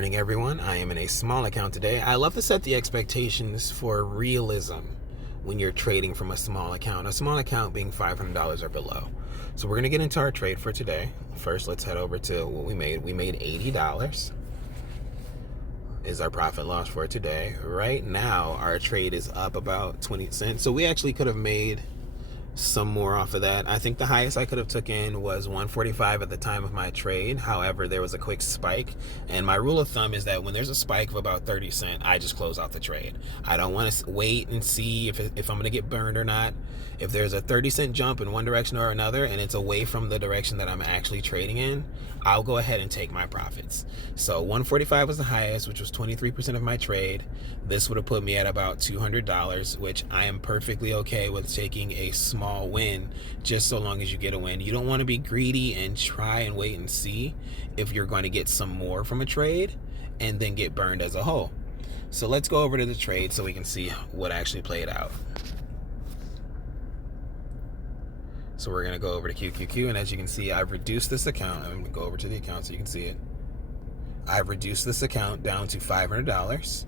Morning, everyone. I am in a small account today. I love to set the expectations for realism when you're trading from a small account being $500 or below. So we're going to get into our trade for today. First, let's head over to what we made. We made $80 is our profit loss for today. Right now, our trade is up about 20 cents. So we actually could have made some more off of that. I think the highest I could have took in was 145 at the time of my trade. However, there was a quick spike, and my rule of thumb is that when there's a spike of about 30 cents, I just close out the trade. I don't want to wait and see if I'm going to get burned or not. If there's a 30-cent jump in one direction or another and it's away from the direction that I'm actually trading in, I'll go ahead and take my profits. So 145 was the highest, which was 23% of my trade. This would have put me at about $200, which I am perfectly okay with taking a small win, just so long as you get a win. You don't want to be greedy and try and wait and see if you're going to get some more from a trade and then get burned as a whole. So let's go over to the trade so we can see what actually played out. So we're going to go over to QQQ, and as you can see, I've reduced this account. I'm going to go over to the account so you can see it. I've reduced this account down to $500.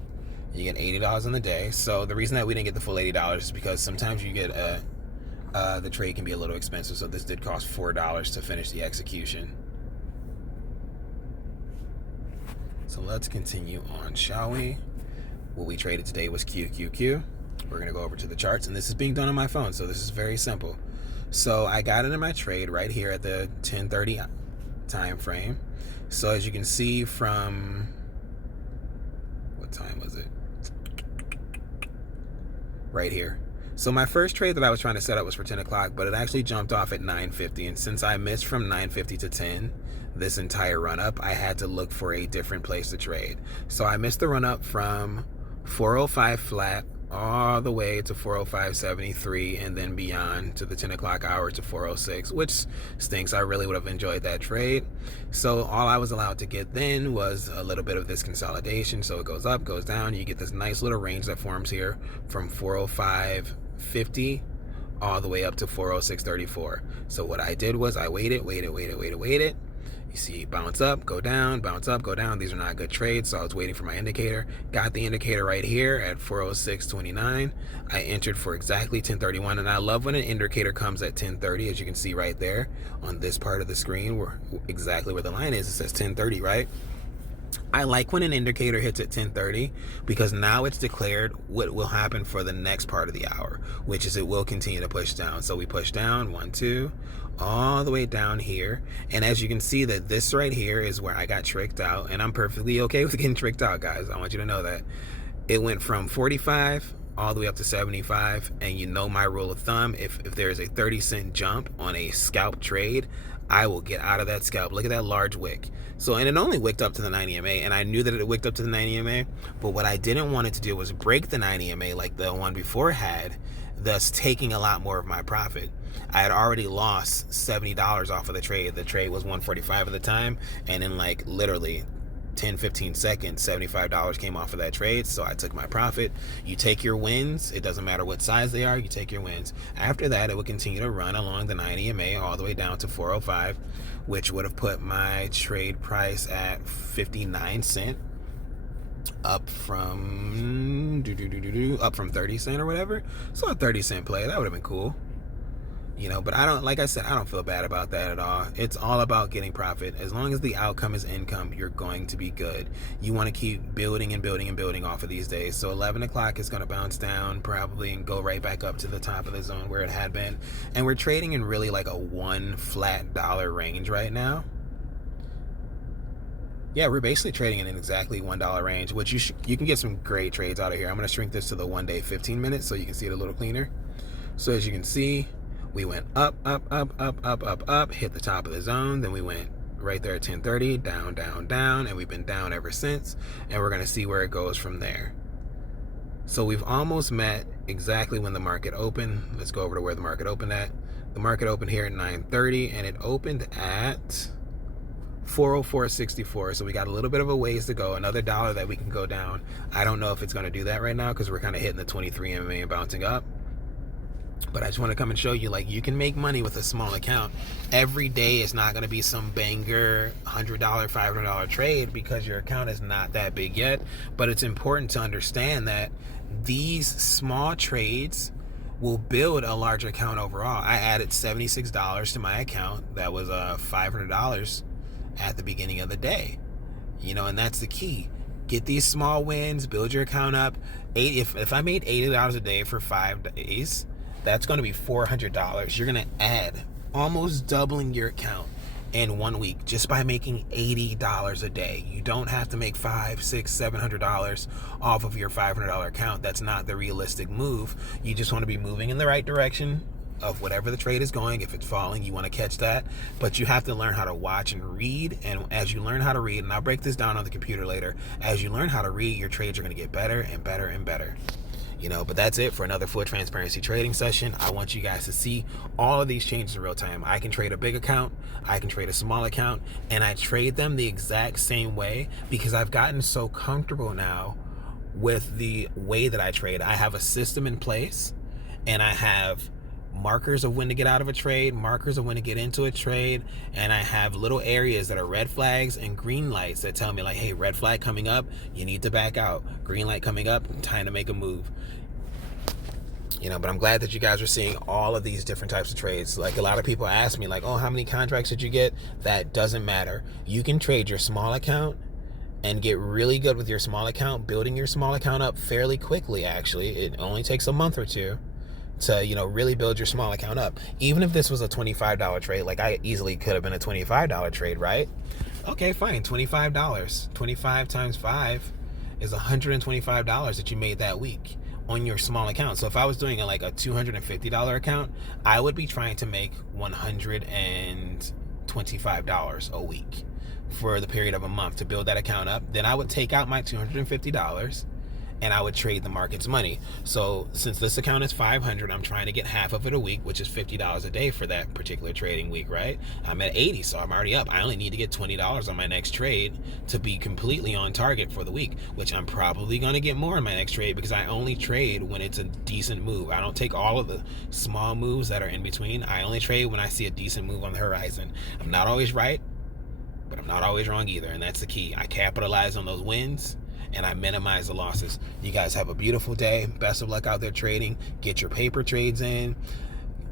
You get $80 in the day. So the reason that we didn't get the full $80 is because sometimes you get the trade can be a little expensive. So this did cost $4 to finish the execution. So let's continue on, shall we? What we traded today was QQQ. We're going to go over to the charts, and this is being done on my phone, so this is very simple. So I got into my trade right here at the 10:30 time frame. So as you can see from, what time was it? Right here. So my first trade that I was trying to set up was for 10 o'clock, but it actually jumped off at 9:50. And since I missed from 9:50 to 10, this entire run up, I had to look for a different place to trade. So I missed the run up from 405 flat all the way to 405.73 and then beyond to the 10 o'clock hour to 406, which stinks. I really would have enjoyed that trade. So all I was allowed to get then was a little bit of this consolidation. So it goes up, goes down. You get this nice little range that forms here from 405.50 all the way up to 406.34. So what I did was I waited. You see bounce up, go down, bounce up, go down. These are not good trades, so I was waiting for my indicator. Got the indicator right here at 406.29. I entered for exactly 10:31, and I love when an indicator comes at 10:30, as you can see right there on this part of the screen, where exactly where the line is. It says 10:30, right? I like when an indicator hits at 10:30 because now it's declared what will happen for the next part of the hour, which is it will continue to push down. So we push down, 1, 2, all the way down here. And as you can see that this right here is where I got tricked out, and I'm perfectly okay with getting tricked out, guys. I want you to know that. It went from 45 all the way up to 75, and you know my rule of thumb, if there is a 30-cent jump on a scalp trade, I will get out of that scalp. Look at that large wick. So, and it only wicked up to the 90 MA, and I knew that it wicked up to the 90 MA, but what I didn't want it to do was break the 90 MA like the one before had, thus taking a lot more of my profit. I had already lost $70 off of the trade. The trade was 145 at the time, and in like literally 10-15 seconds, $75 came off of that trade, so I took my profit. You take your wins. It doesn't matter what size they are, you take your wins. After that, it would continue to run along the 90 MA all the way down to 405, which would have put my trade price at 59 cents, up from 30 cents or whatever. So a 30-cent play, that would have been cool. You know, but I don't, like I said, I don't feel bad about that at all. It's all about getting profit. As long as the outcome is income, you're going to be good. You want to keep building and building and building off of these days. So 11 o'clock is going to bounce down probably and go right back up to the top of the zone where it had been. And we're trading in really like a $1 flat dollar range right now. Yeah, we're basically trading in an exactly $1 range, which you can get some great trades out of here. I'm going to shrink this to the 1 day 15 minutes so you can see it a little cleaner. So as you can see, we went up, hit the top of the zone. Then we went right there at 10:30, down, down, down, and we've been down ever since. And we're going to see where it goes from there. So we've almost met exactly when the market opened. Let's go over to where the market opened at. The market opened here at 9:30, and it opened at 404.64. So we got a little bit of a ways to go. Another dollar that we can go down. I don't know if it's going to do that right now because we're kind of hitting the 23 MA and bouncing up. But I just want to come and show you, like, you can make money with a small account. Every day is not going to be some banger $100, $500 trade because your account is not that big yet. But it's important to understand that these small trades will build a larger account overall. I added $76 to my account. That was $500 at the beginning of the day. And that's the key. Get these small wins, build your account up. If I made $80 a day for 5 days, that's going to be $400. You're going to add almost doubling your account in 1 week just by making $80 a day. You don't have to make $500, $600, $700 off of your $500 account. That's not the realistic move. You just want to be moving in the right direction of whatever the trade is going. If it's falling, you want to catch that. But you have to learn how to watch and read. And as you learn how to read, and I'll break this down on the computer later, as you learn how to read, your trades are going to get better and better and better. But that's it for another full transparency trading session. I want you guys to see all of these changes in real time. I can trade a big account, I can trade a small account, and I trade them the exact same way because I've gotten so comfortable now with the way that I trade. I have a system in place, and I have markers of when to get out of a trade, markers of when to get into a trade, and I have little areas that are red flags and green lights that tell me, like, hey, red flag coming up, you need to back out. Green light coming up, time to make a move. But I'm glad that you guys are seeing all of these different types of trades. Like, a lot of people ask me, like, oh, how many contracts did you get? That doesn't matter. You can trade your small account and get really good with your small account, building your small account up fairly quickly, actually. It only takes a month or two to, really build your small account up. Even if this was a $25 trade, like I easily could have been a $25 trade, right? Okay, fine, $25. 25 times 5 is $125 that you made that week on your small account. So if I was doing a $250 account, I would be trying to make $125 a week for the period of a month to build that account up. Then I would take out my $250 and I would trade the market's money. So since this account is $500, I'm trying to get half of it a week, which is $50 a day for that particular trading week, right? I'm at 80, so I'm already up. I only need to get $20 on my next trade to be completely on target for the week, which I'm probably gonna get more in my next trade because I only trade when it's a decent move. I don't take all of the small moves that are in between. I only trade when I see a decent move on the horizon. I'm not always right, but I'm not always wrong either, and that's the key. I capitalize on those wins and I minimize the losses. You guys have a beautiful day. Best of luck out there trading. Get your paper trades in.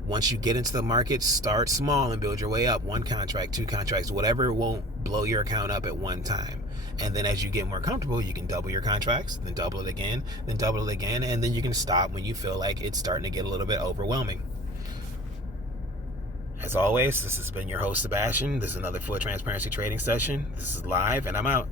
Once you get into the market, start small and build your way up. 1 contract, 2 contracts, whatever won't blow your account up at one time. And then as you get more comfortable, you can double your contracts, then double it again, then double it again, and then you can stop when you feel like it's starting to get a little bit overwhelming. As always, this has been your host, Sebastian. This is another full transparency trading session. This is live, and I'm out.